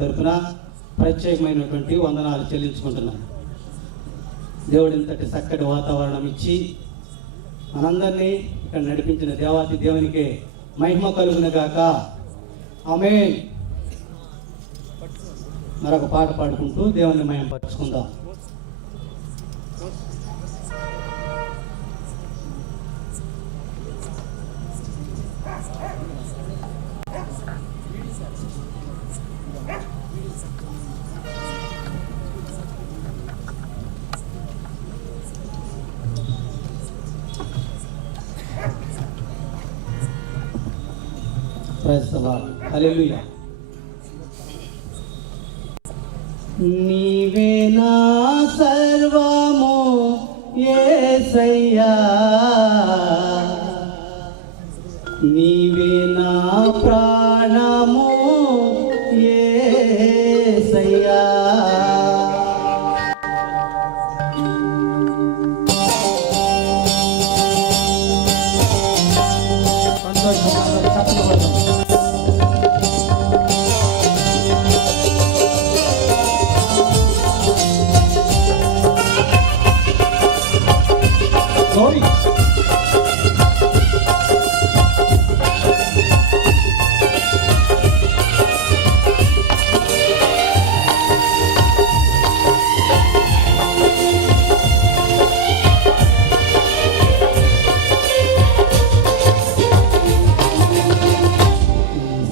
తరఫున ప్రత్యేకమైనటువంటి వందనాలు చెల్లించుకుంటున్నాను. దేవుడు ఇంతటి చక్కటి వాతావరణం ఇచ్చి మనందరినీ ఇక్కడ నడిపించిన దేవాతి దేవునికే మహిమ కలుగును గాక. ఆమేన్. మరొక పాట పాడుకుంటూ దేవుని మహిమ పరుచుకుందాం. హల్లెలూయా. నీవే నా సర్వము యేసయ్యా, నీవే నా ప్రాణము యేసయ్యా.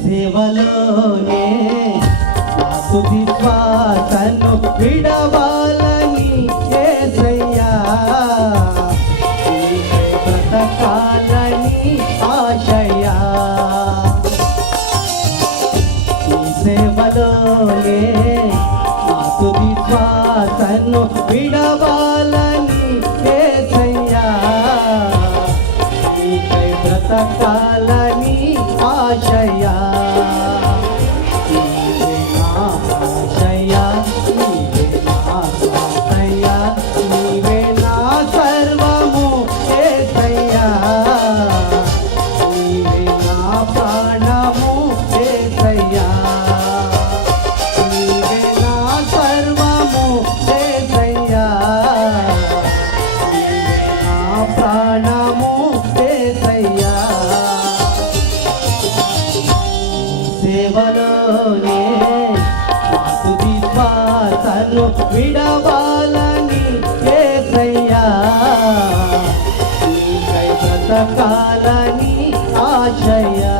సేవలోనే నాకు విశ్వాసను విడవాలని యేసయ్యా, బ్రతకాలని ఆశయా. ఈ సేవలోనే నాకు విశ్వాసను విడవాలని యేసయ్యా, నీకై బ్రతకాలని ఆశయా. సేవలోనే నాకు విశ్వాసను విడవాలని యేసయ్యా, నీకై బ్రతకాలని ఆశయా.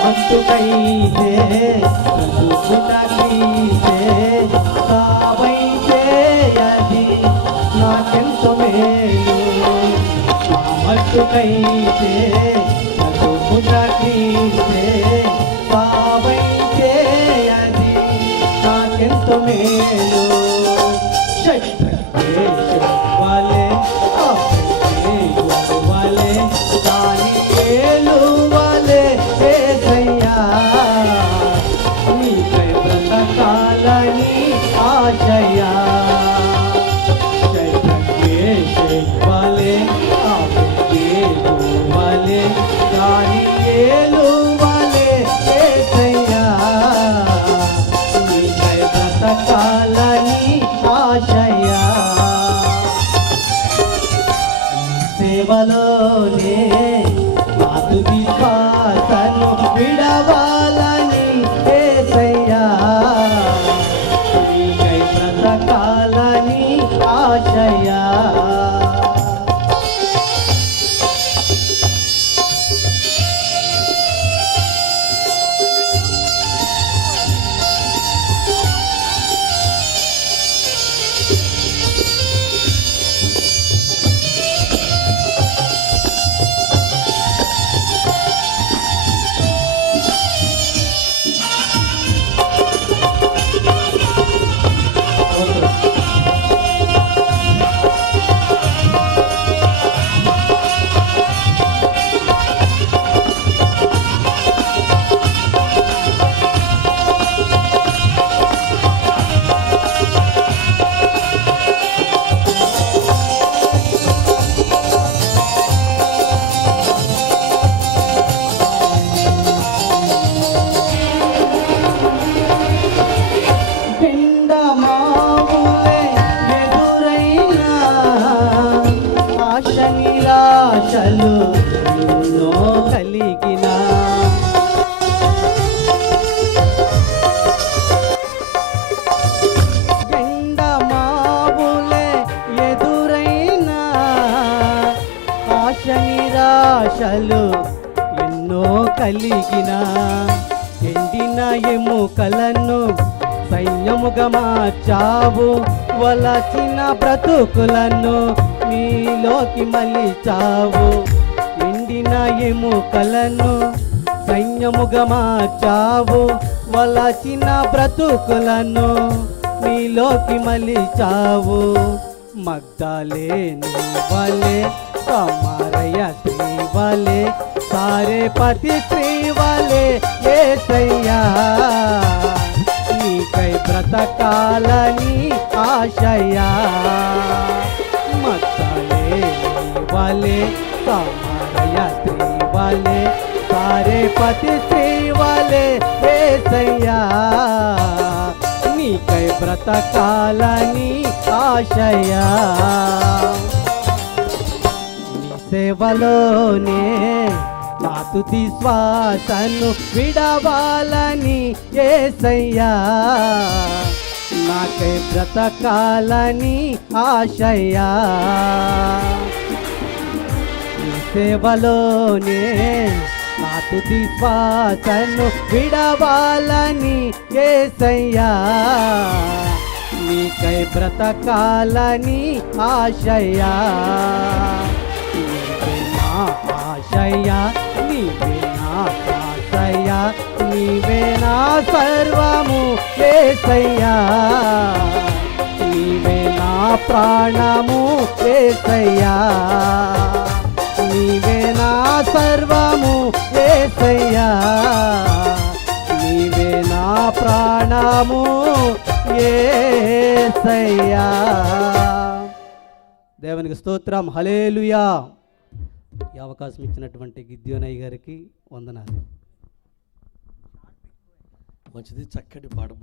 మట్టుకైతే కావైతే అది నాకెంతో మేలు. మట్టుకైతే కావైతే అది నాకెంతో మేలు. వాళ్ళే వాళ్ళే దాని ఏలు వాళ్ళే యేసయ్యా, నీకై బ్రతకాలని ఆశయా. వాళ్ళే వాళ్ళే దాని ఏలు వాళ్ళే యేసయ్యా, నీకై బ్రతకాలని బ్రతకాలని ఆశయా. నిరాశలు ఎన్నో కలిగిన ఎండమావులే ఎదురైన ఆశ నిరాశలు ఎన్నో కలిగిన ఎండిన ఎముకలను సైన్యముగా మార్చావు, వలచిన బ్రతుకులను నీలోకి మలిచావు. ఎండిన ఎముకలను సైన్యముగా మార్చావు, వలచిన బ్రతుకులను నీలోకి మలిచావు. మగ్దలేని వలె, సమరయ స్త్రీ వలె, సారేపతి స్త్రీ వలె యేసయ్యా నీకై బ్రతకాలని ఆశయా. మగ్దలేని వలె, సమరయ స్త్రీ వలె, సారేపతి స్త్రీ వలె యేసయ్యా నీకై బ్రతకాలని ఆశయా. నీ సేవలోనే నా తుది శ్వాసను విడవాలని యేసయ్యా నాకై బ్రతకాలని ఆశయా. నీ సేవలోనే నా తుది శ్వాసను విడవాలని యేసయ్యా నీకై బ్రతకాలని ఆశయా. నీవే నా ఆశయా, నీవే నా ఆశయా, నీవే నా సర్వము యేసయ్యా, నీవే నా ప్రాణము యేసయ్యా, నీవే నా సర్వము యేసయ్యా, నీవే నా ప్రాణము యేసయ్యా. దేవునికి స్తోత్రం, హల్లెలూయా. ఈ అవకాశం ఇచ్చినటువంటి గిద్యోనయ్య గారికి వందనాలు. మంచిది, చక్కటి పాట.